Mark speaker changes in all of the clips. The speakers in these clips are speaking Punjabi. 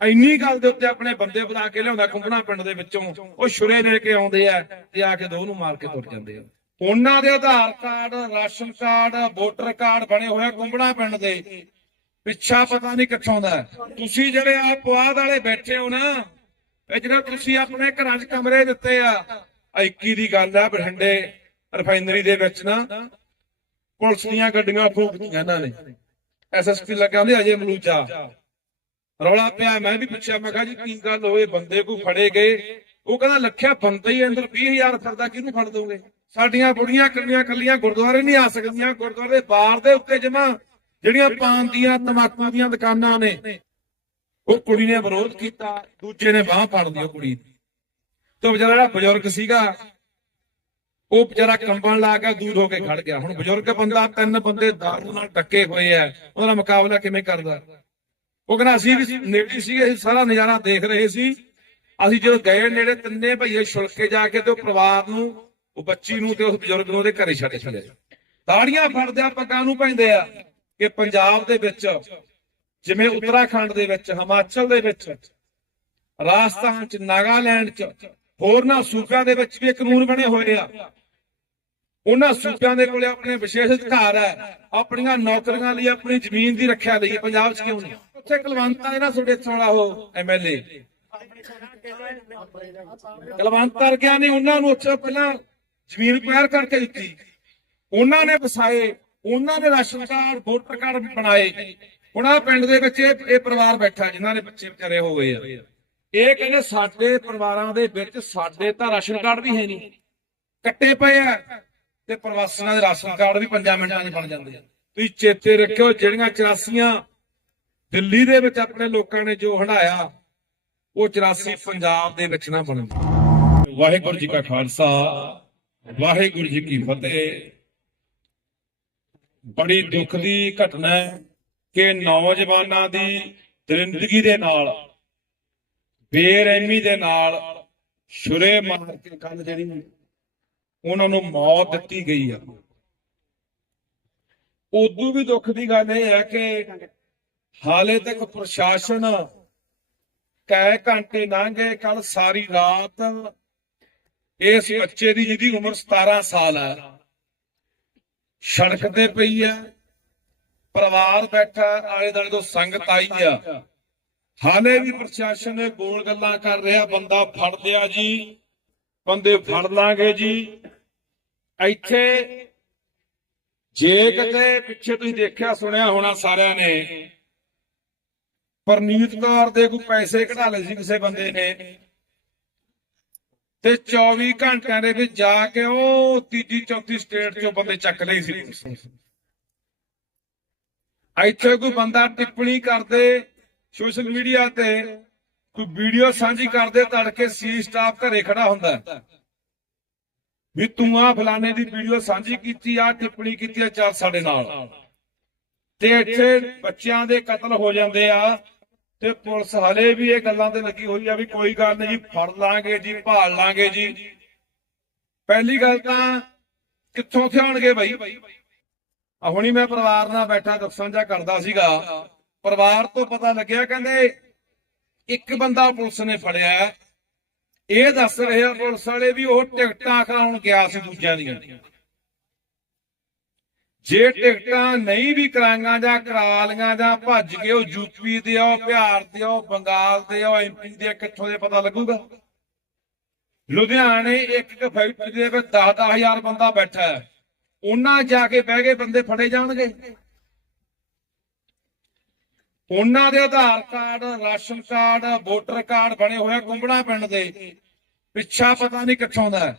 Speaker 1: ਇੰਨੀ ਗੱਲ ਦੇ ਉੱਤੇ ਆਪਣੇ ਬੰਦੇ ਬਣਾ ਕੇ ਲਿਆਉਂਦਾ ਕੁੰਬਣਾ ਪਿੰਡ ਦੇ ਵਿੱਚੋਂ, ਉਹ ਛੁਰੇ ਲੈ ਕੇ ਆਉਂਦੇ ਆ ਤੇ ਆ ਕੇ ਦੋ ਨੂੰ ਮਾਰ ਕੇ ਤੁਰ ਜਾਂਦੇ ਆ। ਉਹਨਾਂ ਦੇ Aadhaar card, ration card, voter card ਬਣੇ ਹੋਏ ਕੁੰਬੜਾ ਪਿੰਡ ਦੇ। ਪਿੱਛਾ ਪਤਾ ਨਹੀਂ ਕਿੱਥੋਂ ਦਾ। ਤੁਸੀਂ ਜਿਹੜੇ ਆ ਪੁਆਧ ਵਾਲੇ ਬੈਠੇ ਹੋ ਨਾ, ਇਹ ਜਿਹੜਾ ਤੁਸੀਂ ਆਪਣੇ ਘਰਾਂ 'ਚ ਕਮਰੇ ਦਿੱਤੇ ਆ, ਆਹ 21 ਦੀ ਗੱਲ ਆ ਬਠਿੰਡੇ ਰਿਫਾਈਨਰੀ ਦੇ ਵਿੱਚ ਨਾ। ਪੁਲਿਸ ਦੀਆਂ ਗੱਡੀਆਂ ਫੂਕਦੀਆਂ ਇਹਨਾਂ ਨੇ। ਐਸਐਸਪੀ ਲੱਗਾ ਹੁੰਦੇ ਅਜੇ ਮਲੂਚਾ ਰੌਲਾ ਪਿਆ, ਮੈਂ ਵੀ ਪੁੱਛਿਆ, ਮੈਂ ਕਿਹਾ ਜੀ ਕੀ ਗੱਲ ਹੋਏ ਬੰਦੇ ਕੋ ਫੜੇ ਗਏ? ਉਹ ਕਹਿੰਦਾ ਲੱਖਿਆ ਬੰਦੇ ਹੀ ਅੰਦਰ 20000 ਫਰਦਾ ਕਿਹਨੂੰ ਫੜ ਦੋਗੇ ਸਾਡੀਆਂ ਬੁੜੀਆਂ ਕੱਲੀਆਂ ਕੱਲੀਆਂ ਗੁਰਦੁਆਰੇ ਨਹੀਂ ਆ ਸਕਦੀਆਂ, ਗੁਰਦੁਆਰੇ ਦੇ ਬਾਰ ਦੇ ਉੱਤੇ ਜਮਾ, ਜਿਹੜੀਆਂ ਪਾਨ ਦੀਆਂ, ਤਮਾਕੂ ਦੀਆਂ ਦੁਕਾਨਾਂ ਨੇ। ਉਹ ਕੁੜੀ ਨੇ ਵਿਰੋਧ ਕੀਤਾ, ਦੂਜੇ ਨੇ ਬਾਹ ਫੜ ਲਈ ਕੁੜੀ ਦੀ। ਤੇ ਉਹ ਵਿਚਾਰਾ ਜਿਹੜਾ ਬਜ਼ੁਰਗ ਸੀਗਾ, ਉਹ ਵਿਚਾਰਾ ਕੰਬਣ ਲਾ ਕੇ ਦੂਰ ਹੋ ਕੇ ਖੜ ਗਿਆ। ਹੁਣ ਬਜ਼ੁਰਗ ਬੰਦਾ, ਤਿੰਨ ਬੰਦੇ ਦਾਰੂ ਨਾਲ ਟੱਕੇ ਹੋਏ ਆ, ਉਹਦਾ ਮੁਕਾਬਲਾ ਕਿਵੇਂ ਕਰਦਾ? ਉਹ ਕਹਿੰਦਾ ਅਸੀਂ ਵੀ ਨੇੜੇ ਸੀਗੇ, ਅਸੀਂ ਸਾਰਾ ਨਜ਼ਾਰਾ ਦੇਖ ਰਹੇ ਸੀ। ਅਸੀਂ ਜਦੋਂ ਗਏ ਨੇੜੇ, ਤਿੰਨੇ ਭਈਏ ਛੁਲਕੇ ਜਾ ਕੇ ਤੇ ਉਹ ਪਰਿਵਾਰ ਨੂੰ, ਉਹ ਬੱਚੀ ਨੂੰ ਤੇ ਉਸ ਬਜ਼ੁਰਗ ਨੂੰ ਉਹਦੇ ਘਰੇ ਛੱਡ ਛੱਡਿਆ ਤਾੜੀਆਂ ਫੜਦੇ ਆ ਪੱਗਾਂ ਨੂੰ ਪੈਂਦੇ ਆ ਕਿ ਪੰਜਾਬ ਦੇ ਵਿੱਚ, ਜਿਵੇਂ ਉੱਤਰਾਖੰਡ ਦੇ ਵਿੱਚ, ਹਿਮਾਚਲ ਦੇ ਵਿੱਚ, ਰਾਜਸਥਾਨ ਚ, ਨਾਗਾਲੈਂਡ ਚ ਹੋਰਨਾਂ ਸੂਬਿਆਂ ਦੇ ਵਿੱਚ ਵੀ ਕਾਨੂੰਨ ਬਣੇ ਹੋਏ ਆ। ਉਹਨਾਂ ਸੂਬਿਆਂ ਦੇ ਕੋਲੇ ਆਪਣੇ ਵਿਸ਼ੇਸ਼ ਅਧਿਕਾਰ ਹੈ, ਆਪਣੀਆਂ ਨੌਕਰੀਆਂ ਲਈ, ਆਪਣੀ ਜ਼ਮੀਨ ਦੀ ਰੱਖਿਆ ਲਈ, ਪੰਜਾਬ 'ਚ ਕਿਉਂ ਨਹੀਂ? ਉੱਥੇ ਕਲਵੰਤਾਂ ਦੇ ਤੁਹਾਡੇ ਇੱਥੋਂ ਉਹ ਐਮਐਲਏ ਕਲਵੰਤ ਵਰਗਿਆਂ ਨੇ ਉਹਨਾਂ ਨੂੰ ਉੱਥੇ ਪਹਿਲਾਂ ਜ਼ਮੀਨ ਪਿਆਰ ਕਰਕੇ ਦਿੱਤੀ। ਉਹਨਾਂ ਨੇ ਵਸਾਏ, ਉਹਨਾਂ ਦੇ ਰਾਸ਼ਨ ਕਾਰਡ, ਵੋਟਰ ਕਾਰਡ ਵੀ ਬਣਾਏ। ਉਹਨਾਂ ਪਿੰਡ ਦੇ ਵਿੱਚ ਇਹ ਇਹ ਪਰਿਵਾਰ ਬੈਠਾ, ਜਿਨ੍ਹਾਂ ਦੇ ਬੱਚੇ ਵਿਚਾਰੇ ਹੋ ਗਏ ਆ। ਇਹ ਕਹਿੰਦੇ ਸਾਡੇ ਪਰਿਵਾਰਾਂ ਦੇ ਵਿੱਚ ਸਾਡੇ ਤਾਂ ਰਾਸ਼ਨ ਕਾਰਡ ਵੀ ਹੈ ਨਹੀਂ। ਕੱਟੇ ਪਏ ਆ ਤੇ ਪ੍ਰਵਾਸੀਆਂ ਦੇ ਰਾਸ਼ਨ ਕਾਰਡ ਵੀ 5 ਮਿੰਟਾਂ 'ਚ ਬਣ ਜਾਂਦੇ ਆ। ਤੁਸੀਂ ਚੇਤੇ ਰੱਖਿਓ, ਜਿਹੜੀਆਂ 84 ਦਿੱਲੀ ਦੇ ਵਿੱਚ ਆਪਣੇ ਲੋਕਾਂ ਨੇ ਜੋ ਹੰਡਾਇਆ ਉਹ 84 ਪੰਜਾਬ ਦੇ ਵਿੱਚ ਨਾ ਬਣਨ। ਵਾਹਿਗੁਰੂ ਜੀ ਕਾ ਖਾਲਸਾ, ਵਾਹਿਗੁਰੂ ਜੀ ਕੀ ਫਤਿਹ। ਬੜੀ ਦੁੱਖ ਦੀ ਘਟਨਾ ਹੈ ਕਿ ਨੌਜਵਾਨਾਂ ਦੀ ਦਰਿੰਦਗੀ ਦੇ ਨਾਲ, ਬੇਰਹਿਮੀ ਦੇ ਨਾਲ ਛੁਰੇ ਮਾਰ ਕੇ ਕੱਲ ਜਿਹੜੀ, ਉਹਨਾਂ ਨੂੰ ਮੌਤ ਦਿੱਤੀ ਗਈ ਆ। ਉਦੋਂ ਵੀ ਦੁੱਖ ਦੀ ਗੱਲ ਇਹ ਹੈ ਕਿ ਹਾਲੇ ਤੱਕ ਪ੍ਰਸ਼ਾਸਨ ਕਈ ਘੰਟੇ ਲੰਘ ਗਏ ਕੱਲ ਸਾਰੀ ਰਾਤ। ਇਸ ਬੱਚੇ ਦੀ ਜਿਹਦੀ ਉਮਰ 17 ਸਾਲ ਹੈ। ਸੜਕ ਤੇ ਪਈ ਹੈ। ਪਰਿਵਾਰ ਬੈਠਾ, ਆਲੇ ਦੁਆਲੇ ਤੋਂ ਸੰਗਤ ਆਈ ਆ। ਹਾਲੇ ਵੀ ਪ੍ਰਸ਼ਾਸਨ ਨੇ ਗੋਲ ਗੱਲਾਂ ਕਰ ਰਿਹਾ, ਬੰਦਾ ਫੜ ਲਿਆ ਜੀ। ਬੰਦੇ ਫੜ ਲਾਂਗੇ ਜੀ। ਇੱਥੇ ਜੇ ਕਿਤੇ ਪਿੱਛੇ ਤੁਸੀਂ ਦੇਖਿਆ, ਸੁਣਿਆ ਹੋਣਾ ਸਾਰਿਆਂ ਨੇ ਪਰਨੀਤ ਕੌਰ ਦੇ ਕੋਈ ਪੈਸੇ ਕਢਾ ਲਏ ਸੀ ਕਿਸੇ ਬੰਦੇ ਨੇ। ਤੇ 24 ਘੰਟਿਆਂ ਦੇ ਵਿੱਚ ਜਾ ਕੇ ਉਹ ਤੀਜੀ, ਚੌਥੀ ਸਟੇਟ ਚੋਂ ਬੰਦੇ ਚੱਕ ਲਈ ਸੀ। ਇੱਥੇ ਕੋਈ ਬੰਦਾ ਟਿੱਪਣੀ ਕਰਦੇ ਸੋਸ਼ਲ ਮੀਡੀਆ ਤੇ, ਕੋਈ ਵੀਡੀਓ ਸਾਂਝੀ ਕਰਦੇ ਤੜਕੇ ਸੀ ਸਟਾਫ ਘਰੇ ਖੜਾ ਹੁੰਦਾ। ਵੀ ਤੂੰ ਆ ਫਲਾਣੇ ਦੀ ਵੀਡੀਓ ਸਾਂਝੀ ਕੀਤੀ ਆ ਟਿੱਪਣੀ ਕੀਤੀ ਆ ਚਾਰ ਸਾਡੇ ਨਾਲ। ਤੇ ਇੱਥੇ ਬੱਚਿਆਂ ਦੇ ਕਤਲ ਹੋ ਜਾਂਦੇ ਆ। ਤੇ ਪੁਲਿਸ ਹਲੇ ਵੀ ਇਹ ਗੱਲਾਂ ਤੇ ਲੱਗੀ ਹੋਈ ਆ ਵੀ ਕੋਈ ਗੱਲ ਨਹੀਂ ਜੀ, ਫੜ ਲਾਂਗੇ ਜੀ, ਭਾਲ ਲਾਂਗੇ ਜੀ। ਪਹਿਲੀ ਗੱਲ ਤਾਂ ਕਿੱਥੋਂ ਥਿਆਉਣਗੇ ਬਾਈ? ਆ ਹੁਣੀ ਮੈਂ ਪਰਿਵਾਰ ਨਾਲ ਬੈਠਾ ਦੁੱਖ ਸਾਂਝਾ ਕਰਦਾ ਸੀਗਾ। ਪਰਿਵਾਰ ਤੋਂ ਪਤਾ ਲੱਗਿਆ, ਕਹਿੰਦੇ ਇੱਕ ਬੰਦਾ ਪੁਲਿਸ ਨੇ ਫੜਿਆ। ਇਹ ਦੱਸ ਰਹੇ ਆ ਪੁਲਿਸ ਵਾਲੇ ਵੀ ਉਹ ਟਿਕਟਾਂ ਕਰਾਉਣ ਗਿਆ ਸੀ ਦੂਜਿਆਂ ਦੀਆਂ। ਜੇ ਟਿਕਟਾਂ ਨਹੀਂ ਵੀ ਕਰਾਈਆਂ ਜਾਂ ਕਰਾ ਲੀਆਂ ਜਾਂ ਭੱਜ ਗਏ ਉਹ ਯੂਪੀ ਦੇ ਆ ਬਿਹਾਰ ਦੇ ਆ ਬੰਗਾਲ ਦੇ ਆ ਐਮਪੀ ਦੇ ਕਿੱਥੋਂ ਦੇ ਪਤਾ ਲੱਗੂਗਾ? ਲੁਧਿਆਣੇ ਇੱਕ ਇੱਕ ਫੈਕਟਰੀ ਦੇ ਵਿੱਚ 10 ਹਜ਼ਾਰ ਬੰਦਾ ਬੈਠਾ ਹੈ। ਉਹਨਾਂ ਜਾ ਕੇ ਬਹਿ ਗਏ ਬੰਦੇ ਫੜੇ ਜਾਣਗੇ। ਉਹਨਾਂ ਦੇ Aadhaar card, ration card, voter card ਬਣੇ ਹੋਏ ਆ ਕੁੰਬੜਾ ਪਿੰਡ ਦੇ। ਪਿੱਛਾ ਪਤਾ ਨਹੀਂ ਕਿੱਥੋਂ ਦਾ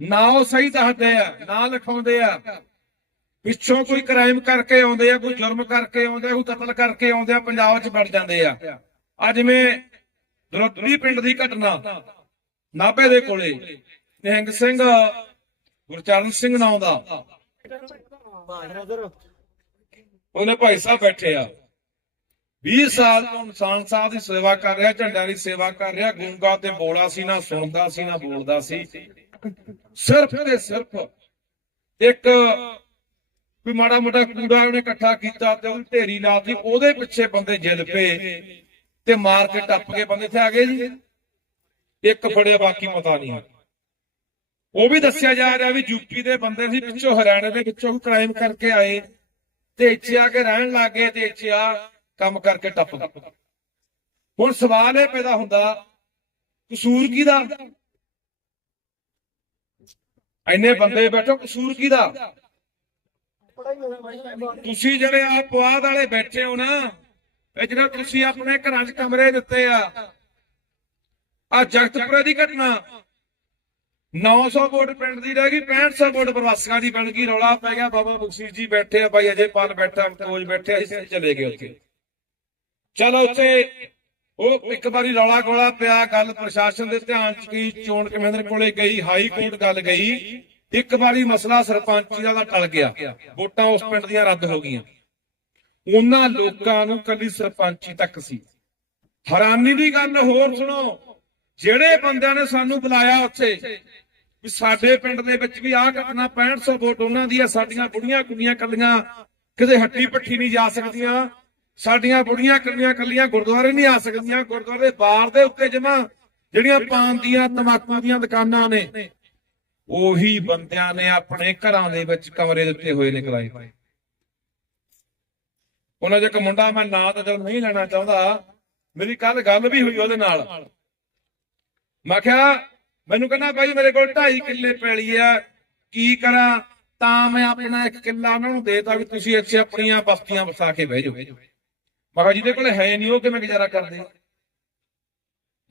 Speaker 1: ਨਾ ਉਹ ਸਹੀ ਦੱਸਦੇ ਆ, ਨਾ ਲਿਖਾਉਂਦੇ ਆ। ਪਿੱਛੋਂ ਕੋਈ ਕ੍ਰਾਈਮ ਕਰਕੇ ਆਉਂਦੇ ਆ, ਕੋਈ ਜੁਰਮ ਕਰਕੇ ਆਉਂਦੇ ਆ ਕੋਈ ਕਤਲ ਕਰਕੇ ਆਉਂਦੇ ਆ, ਪੰਜਾਬ 'ਚ ਵੜ ਜਾਂਦੇ ਆ। ਆ ਜਿਵੇਂ ਦਰੋਦਰੀ ਪਿੰਡ ਦੀ ਘਟਨਾ, ਨਾਭੇ ਦੇ ਕੋਲੇ, ਨਿਹੰਗ ਸਿੰਘ, ਗੁਰਚਰਨ ਸਿੰਘ ਨਾਮ ਦਾ। ਉਹਨੇ ਭਾਈ ਸਾਹਿਬ ਬੈਠੇ ਆ। 20 ਸਾਲ ਤੋਂ ਇਨਸਾਨ ਸਾਹਿਬ ਦੀ ਸੇਵਾ ਕਰ ਰਿਹਾ, ਝੰਡਿਆਂ ਦੀ ਸੇਵਾ ਕਰ ਰਿਹਾ, ਗੂੰਗਾ ਤੇ ਬੋਲਾ ਸੀ ਨਾ, ਸੁਣਦਾ ਸੀ ਨਾ, ਬੋਲਦਾ ਸੀ। ਸਿਰਫ ਤੇ ਸਿਰਫ ਇੱਕ ਕੋਈ ਮਾੜਾ ਮੋਟਾ ਕੂੜਾ ਉਹਨੇ ਇਕੱਠਾ ਕੀਤਾ ਤੇ ਉਹ ਢੇਰੀ ਲਾਤੀ, ਉਹਦੇ ਪਿੱਛੇ ਬੰਦੇ ਜਿੱਦ ਪਏ ਤੇ ਮਾਰ ਕੇ ਟੱਪ ਕੇ ਬੰਦੇ ਇੱਥੇ ਆ ਗਏ ਜੀ। ਇੱਕ ਫੜਿਆ, ਬਾਕੀ ਪਤਾ ਨਹੀਂ ਉਹ ਵੀ ਦੱਸਿਆ ਜਾ ਰਿਹਾ ਵੀ ਯੂਪੀ ਦੇ ਬੰਦੇ ਸੀ, ਪਿੱਛੋਂ ਹਰਿਆਣੇ ਦੇ ਵਿੱਚੋਂ ਕ੍ਰਾਈਮ ਕਰਕੇ ਆਏ ਤੇ ਇੱਥੇ ਆ ਕੇ ਰਹਿਣ ਲੱਗੇ ਤੇ ਇੱਥੇ ਆ ਕੰਮ ਕਰਕੇ ਟੱਪ ਗਏ। ਹੁਣ ਸਵਾਲ ਇਹ ਪੈਦਾ ਹੁੰਦਾ, ਕਸੂਰ ਦਾ ਇੰਨੇ ਬੰਦੇ ਬੈਠੋ, ਕਸੂਰ ਕੀ ਦਾ ਤੁਸੀਂ ਜਿਹੜੇ ਆ ਪੁਆਧ ਵਾਲੇ ਬੈਠੇ ਹੋ ਨਾ, ਇਹ ਜਿਹੜਾ ਤੁਸੀਂ ਆਪਣੇ ਘਰਾਂ 'ਚ ਕਮਰੇ ਦਿੱਤੇ ਆ ਆ ਜਗਤਪੁਰਾ ਦੀ ਘਟਨਾ। 900 ਵੋਟ ਪਿੰਡ ਦੀ ਰਹਿ ਗਈ 6500 ਵੋਟ ਪ੍ਰਵਾਸੀਆਂ ਦੀ ਬਣ ਗਈ, ਰੌਲਾ ਪੈ ਗਿਆ। ਬਾਬਾ ਬਖਸ਼ੀਸ਼ ਜੀ ਬੈਠੇ ਆ, ਭਾਈ ਅਜੇ ਪਾਲ ਬੈਠਾ ਕੋਜ ਬੈਠੇ ਅਸੀਂ ਚਲੇ ਗਏ ਉੱਥੇ। ਚਲੋ ਉੱਥੇ, ਉਹ ਇੱਕ ਵਾਰੀ ਰੌਲਾ ਗੋਲਾ ਪਿਆ, ਗੱਲ ਪ੍ਰਸ਼ਾਸਨ ਦੇ ਧਿਆਨ ਚ ਗਈ ਚੋਣ ਕਮਿਸ਼ਨਰ ਕੋਲੇ ਗਈ, ਹਾਈ ਕੋਰਟ ਗੱਲ ਗਈ। ਇੱਕ ਵਾਰੀ ਮਸਲਾ ਸਰਪੰਚੀ ਦਾ ਤਾਂ ਟਲ ਗਿਆ, ਵੋਟਾਂ ਉਸ ਪਿੰਡ ਦੀਆਂ ਰੱਦ ਹੋ ਗਈਆਂ। ਉਹਨਾਂ ਲੋਕਾਂ ਨੂੰ ਕੱਲੀ ਸਰਪੰਚੀ ਤੱਕ ਸੀ। ਹੈਰਾਨੀ ਦੀ ਗੱਲ ਹੋਰ ਸੁਣੋ, ਜਿਹੜੇ ਬੰਦਿਆਂ ਨੇ ਸਾਨੂੰ ਬੁਲਾਇਆ ਉੱਥੇ, ਵੀ ਸਾਡੇ ਪਿੰਡ ਦੇ ਵਿੱਚ ਵੀ ਆਹ ਘਟਨਾ 6500 ਵੋਟ ਉਹਨਾਂ ਦੀ ਆ, ਸਾਡੀਆਂ ਬੁੜੀਆਂ ਕੁੜੀਆਂ ਕੱਲੀਆਂ ਕਿਤੇ ਹੱਟੀ ਪੱਠੀ ਨਹੀਂ ਜਾ ਸਕਦੀਆਂ, ਸਾਡੀਆਂ ਬੁੜੀਆਂ ਕੱਲੀਆਂ ਕੱਲੀਆਂ ਗੁਰਦੁਆਰੇ ਨਹੀਂ ਆ ਸਕਦੀਆਂ, ਗੁਰਦੁਆਰੇ ਬਾਰ ਦੇ ਉੱਤੇ ਜਮਾ ਜਿਹੜੀਆਂ ਪਾਨ ਦੀਆਂ, ਤਮਾਕੂ ਦੀਆਂ ਦੁਕਾਨਾਂ ਨੇ ਉਹੀ ਬੰਦਿਆਂ ਨੇ ਆਪਣੇ ਘਰਾਂ ਦੇ ਵਿੱਚ ਕਮਰੇ ਦਿੱਤੇ ਹੋਏ ਨੇ ਕਰਾਏ ਉਹਨਾਂ ਦੇ ਇੱਕ ਮੁੰਡਾ ਮੈਂ ਨਾਂ ਤਾਂ ਚਲ ਨਹੀਂ ਲੈਣਾ ਚਾਹੁੰਦਾ, ਮੇਰੀ ਕੱਲ ਗੱਲ ਵੀ ਹੋਈ ਉਹਦੇ ਨਾਲ। ਮੈਂ ਕਿਹਾ, ਮੈਨੂੰ ਕਹਿੰਦਾ ਬਾਈ ਮੇਰੇ ਕੋਲ 2.5 ਕਿੱਲੇ ਪੈਲੀ ਆ, ਕੀ ਕਰਾਂ? ਤਾਂ ਮੈਂ ਆਪਣਾ ਇੱਕ ਕਿੱਲਾ ਉਹਨਾਂ ਨੂੰ ਦੇਤਾ ਵੀ ਤੁਸੀਂ ਇੱਥੇ ਆਪਣੀਆਂ ਬਸਤੀਆਂ ਵਸਾ ਕੇ ਬਹਿ ਜਾਓ। ਮੈਂ ਕਿਹਾ, ਜਿਹਦੇ ਕੋਲ ਹੈ ਨਹੀਂ ਉਹ ਕਿਵੇਂ ਗੁਜ਼ਾਰਾ ਕਰਦੇ?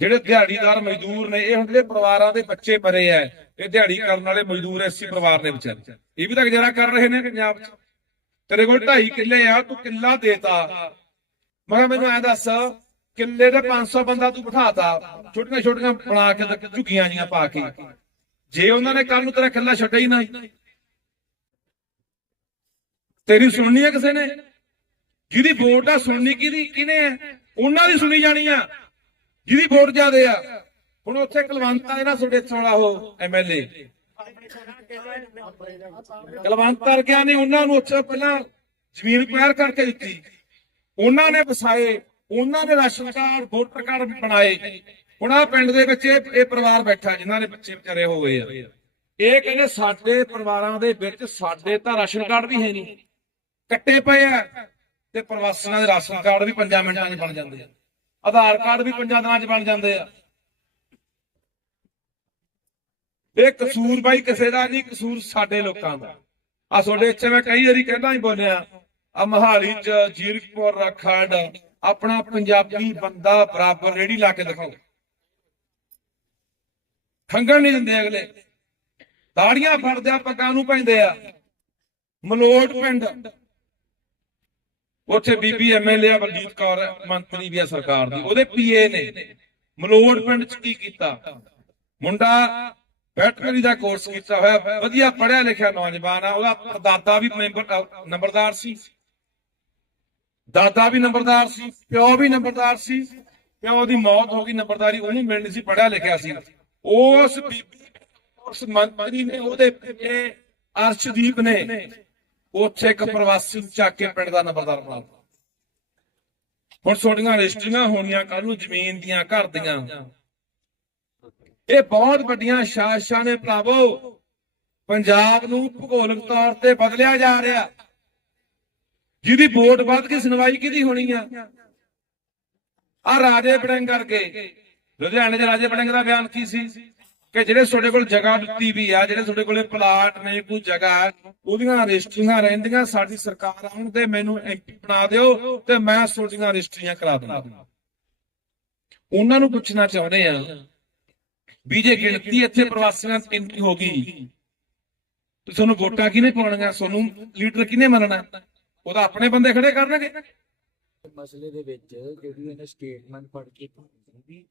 Speaker 1: ਜਿਹੜੇ ਦਿਹਾੜੀਦਾਰ ਮਜ਼ਦੂਰ ਨੇ, ਇਹ ਹੁਣ ਜਿਹੜੇ ਪਰਿਵਾਰਾਂ ਦੇ ਬੱਚੇ ਮਰੇ ਆ ਇਹ ਦਿਹਾੜੀ ਕਰਨ ਵਾਲੇ ਮਜ਼ਦੂਰ ਐਸੀ ਪਰਿਵਾਰ ਦੇ ਵਿਚਾਰੇ ਇਹ ਵੀ ਤਾਂ ਗੁਜ਼ਾਰਾ ਕਰ ਰਹੇ ਨੇ ਪੰਜਾਬ 'ਚ। ਤੇਰੇ ਕੋਲ 2.5 ਕਿੱਲੇ ਆ, ਤੂੰ ਕਿੱਲਾ ਦੇਤਾ। ਮੈਂ ਮੈਨੂੰ ਐ ਦੱਸ, ਕਿੱਲੇ ਦੇ 500 ਬੰਦਾ ਤੂੰ ਬਿਠਾਤਾ। ਛੋਟੀਆਂ ਛੋਟੀਆਂ ਬਣਾ ਕੇ ਤੇ ਜੀਆਂ ਪਾ ਕੇ। ਜੇ ਉਹਨਾਂ ਨੇ ਕੱਲ ਨੂੰ ਤੇਰਾ ਕਿੱਲਾ ਛੱਡਿਆ ਹੀ ਨਾ ਤੇਰੀ ਸੁਣਨੀ ਹੈ ਕਿਸੇ ਨੇ? ਜਿਹਦੀ ਵੋਟ ਆ ਸੁਣਨੀ ਕਿਹਦੀ? ਕਿਹਨੇ ਹੈ ਉਹਨਾਂ ਦੀ ਸੁਣੀ ਜਾਣੀ ਆ। ਜਿਹਦੀ ਵੋਟ ਜ਼ਿਆਦੇ ਆ। ਹੁਣ ਉੱਥੇ ਕਲਵੰਤ ਆ ਤੁਹਾਡੇ ਇੱਥੋਂ ਵਾਲਾ ਉਹ ਐਮਐਲਏ ਕਲਵੰਤ ਵਰਗਿਆਂ ਨੇ ਉਹਨਾਂ ਨੂੰ ਉੱਥੇ ਪਹਿਲਾਂ ਜ਼ਮੀਨ ਪਿਆਰ ਕਰਕੇ ਦਿੱਤੀ। ਉਹਨਾਂ ਨੇ ਵਸਾਏ, ਉਹਨਾਂ ਨੇ ਰਾਸ਼ਨ ਕਾਰਡ, ਵੋਟਰ ਕਾਰਡ ਬਣਾਏ। ਹੁਣ ਆਹ ਪਿੰਡ ਦੇ ਵਿੱਚ ਇਹ ਇਹ ਪਰਿਵਾਰ ਬੈਠਾ, ਜਿਨ੍ਹਾਂ ਦੇ ਬੱਚੇ ਵਿਚਾਰੇ ਹੋ ਗਏ ਆ। ਇਹ ਕਹਿੰਦੇ ਸਾਡੇ ਪਰਿਵਾਰਾਂ ਦੇ ਵਿੱਚ ਸਾਡੇ ਤਾਂ ਰਾਸ਼ਨ ਕਾਰਡ ਵੀ ਹੈ ਨਹੀਂ। ਕੱਟੇ ਪਏ ਆ ਤੇ ਪ੍ਰਵਾਸੀਆਂ ਦੇ ਰਾਸ਼ਨ ਕਾਰਡ ਵੀ 5 ਮਿੰਟਾਂ 'ਚ ਬਣ ਜਾਂਦੇ ਆ। ਆਧਾਰ ਕਾਰਡ ਵੀ 5 ਦਿਨਾਂ 'ਚ ਬਣ ਜਾਂਦੇ ਆ। ਇਹ ਕਸੂਰ ਬਾਈ ਕਿਸੇ ਦਾ ਨਹੀਂ, ਕਸੂਰ ਸਾਡੇ ਲੋਕਾਂ ਦਾ। ਆ ਤੁਹਾਡੇ ਇੱਥੇ ਮੈਂ ਕਈ ਵਾਰੀ ਕਹਿੰਦਾ ਹੀ ਬੋਲਿਆ ਆ ਮਹਾਲੀ ਚ ਜੀਰਕਪੁਰ, ਰਖੜ, ਆਪਣਾ ਪੰਜਾਬੀ ਬੰਦਾ ਬਰਾਬਰ ਰੇੜੀ ਲਾ ਕੇ ਦਿਖਾਓ। ਖੰਗਣ ਨਹੀਂ ਦਿੰਦੇ ਅਗਲੇ। ਦਾੜੀਆਂ ਫੜਦੇ ਆ, ਪੱਗਾਂ ਨੂੰ ਪੈਂਦੇ ਆ। ਮਲੋਟ ਪਿੰਡ। ਉੱਥੇ ਬੀਬੀ ਐਮਐਲਏ ਆ, ਬਲਜੀਤ ਕੌਰ, ਮੰਤਰੀ ਵੀ ਆ ਸਰਕਾਰ ਦੀ। ਉਹਦੇ ਪੀਏ ਨੇ। ਮਲੋਟ ਪਿੰਡ ਚ ਕੀ ਕੀਤਾ? ਮੁੰਡਾ ਵੈਟਰਨਰੀ ਦਾ ਕੋਰਸ ਕੀਤਾ ਹੋਇਆ, ਵਧੀਆ ਪੜ੍ਹਿਆ ਲਿਖਿਆ ਨੌਜਵਾਨ ਆ, ਉਹਦਾ ਪਰਦਾਦਾ ਵੀ ਮੈਂਬਰ ਨੰਬਰਦਾਰ ਸੀ। ਦਾਦਾ ਵੀ ਨੰਬਰਦਾਰ ਸੀ, ਪਿਓ ਵੀ ਨੰਬਰਦਾਰ ਸੀ, ਪਿਓ ਦੀ ਮੌਤ ਹੋ ਗਈ, ਨੰਬਰਦਾਰੀ ਉਹਨੂੰ ਮਿਲਣੀ ਸੀ, ਪੜ੍ਹਿਆ ਲਿਖਿਆ ਸੀ। ਉਸ ਬੀਬੀ ਉਸ ਮੰਤਰੀ ਨੇ ਉਹਦੇ ਪਿੱਛੇ ਅਰਸ਼ਦੀਪ ਨੇ ਉੱਥੇ ਇੱਕ ਪ੍ਰਵਾਸੀ ਚੱਕ ਕੇ ਪਿੰਡ ਦਾ ਨੰਬਰਦਾਰ ਬਣਾ ਦਿੱਤਾ। ਹੁਣ ਤੁਹਾਡੀਆਂ ਰਜਿਸਟਰੀਆਂ ਹੋਣੀਆਂ ਕੱਲ ਨੂੰ ਜ਼ਮੀਨ ਦੀਆਂ, ਘਰ ਦੀਆਂ। ਇਹ ਬਹੁਤ ਵੱਡੀਆਂ ਸ਼ਾਸਕਾਂ ਨੇ ਭਰਾਵੋ, ਪੰਜਾਬ ਨੂੰ ਭੂਗੋਲਿਕ ਤੌਰ ਤੇ ਬਦਲਿਆ ਜਾ ਰਿਹਾ। ਜਿਹਦੀ ਵੋਟ ਵੱਧ ਕੇ ਸੁਣਵਾਈ ਕਿਹਦੀ ਹੋਣੀ ਆ? ਆ ਰਾਜੇ ਬੜਿੰਗ ਕਰਕੇ। ਲੁਧਿਆਣੇ ਦੇ ਰਾਜੇ ਬੜਿੰਗ ਦਾ ਬਿਆਨ ਕੀ ਸੀ? ਕਿ ਜਿਹੜੇ ਤੁਹਾਡੇ ਕੋਲ ਜਗ੍ਹਾ ਦਿੱਤੀ ਵੀ ਆ, ਜਿਹੜੇ ਤੁਹਾਡੇ ਕੋਲੇ ਪਲਾਟ ਨੇ, ਕੋਈ ਜਗ੍ਹਾ, ਉਹਦੀਆਂ ਰਜਿਸਟਰੀਆਂ ਰਹਿੰਦੀਆਂ, ਸਾਡੀ ਸਰਕਾਰ ਆਉਣ ਤੇ ਮੈਨੂੰ ਐਮਪੀ ਬਣਾ ਦਿਓ ਤੇ ਮੈਂ ਤੁਹਾਡੀਆਂ ਰਜਿਸਟਰੀਆਂ ਕਰਾ ਦੂੰਗਾ ਉਹਨਾਂ ਨੂੰ ਪੁੱਛਣਾ ਚਾਹੁੰਦੇ ਆ ਵੀ ਜੇ ਗਿਣਤੀ ਇੱਥੇ ਪ੍ਰਵਾਸੀਆਂ ਦੀ ਗਿਣਤੀ ਹੋ ਗਈ ਤੇ ਤੁਹਾਨੂੰ ਵੋਟਾਂ ਕਿਹਨੇ ਪਾਉਣੀਆਂ ਤੁਹਾਨੂੰ ਲੀਡਰ ਕਿਹਨੇ ਮੰਨਣਾ ਉਹਦਾ ਆਪਣੇ ਬੰਦੇ ਖੜੇ ਕਰਨਗੇ
Speaker 2: ਮਸਲੇ ਦੇ ਵਿੱਚ ਜਿਹੜੀ ਇਹਨੇ ਸਟੇਟਮੈਂਟ ਪੜ੍ਹ ਕੇ ਦਿੱਤੀ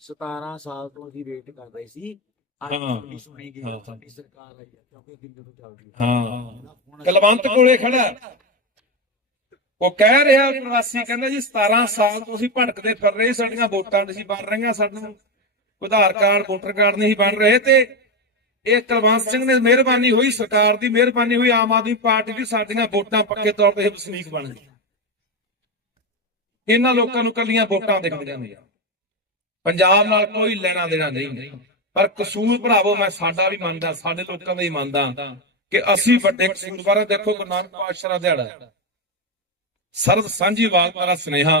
Speaker 2: 17 ਸਾਲ ਤੋਂ ਅਸੀਂ ਵੇਟ ਕਰ ਰਹੇ ਸੀ
Speaker 1: ਹਾਂ।
Speaker 2: ਸੁਣੀ ਗਈ। ਸਾਡੀ ਸਰਕਾਰ ਆਈ ਹੈ ਕਿਉਂਕਿ ਦਿੱਲੀ ਤੋਂ ਚੱਲ ਰਹੀ ਹੈ
Speaker 1: ਕਲਵੰਤ ਕੋਲੇ ਖੜਾ। ਉਹ ਕਹਿ ਰਿਹਾ ਪ੍ਰਵਾਸੀ ਕਹਿੰਦਾ ਜੀ 17 ਸਾਲ ਤੋਂ ਅਸੀਂ ਭਟਕਦੇ ਫਿਰ ਰਹੇ ਸਾਡੀਆਂ ਵੋਟਾਂ ਨਹੀਂ ਸੀ ਬਣ ਰਹੀਆਂ ਸਾਨੂੰ ਆਧਾਰ ਕਾਰਡ, ਵੋਟਰ ਕਾਰਡ ਨਹੀਂ ਬਣ ਰਹੇ ਤੇ ਇਹ ਕੁਲਵੰਤ ਸਿੰਘ ਨੇ ਮਿਹਰਬਾਨੀ ਹੋਈ, ਸਰਕਾਰ ਦੀ ਮਿਹਰਬਾਨੀ ਹੋਈ, ਆਮ ਆਦਮੀ ਪਾਰਟੀ ਦੀ, ਸਾਡੀਆਂ ਵੋਟਾਂ ਪੱਕੇ ਤੌਰ ਤੇ ਵਸਨੀਕ ਬਣ ਗਈਆਂ ਇਹਨਾਂ ਲੋਕਾਂ ਨੂੰ ਕੱਲੀਆਂ ਵੋਟਾਂ ਦਿਖਦੀਆਂ ਨੇ ਪੰਜਾਬ ਨਾਲ ਕੋਈ ਲੈਣਾ ਦੇਣਾ ਨਹੀਂ ਪਰ ਕਸੂਰ ਭਰਾਵੋ, ਮੈਂ ਸਾਡਾ ਵੀ ਮੰਨਦਾ, ਸਾਡੇ ਲੋਕਾਂ ਦਾ ਹੀ ਮੰਨਦਾ ਕਿ ਅਸੀਂ ਵੱਡੇ ਕਸੂਰਵਾਰ ਹਾਂ। ਦੇਖੋ ਗੁਰੂ ਨਾਨਕ ਪਾਤਸ਼ਾਹ ਦਾ ਦਿਹਾੜਾ ਹੈ। ਸਰਬ ਸਾਂਝੀ ਵਾਲ ਦਾ ਸੁਨੇਹਾ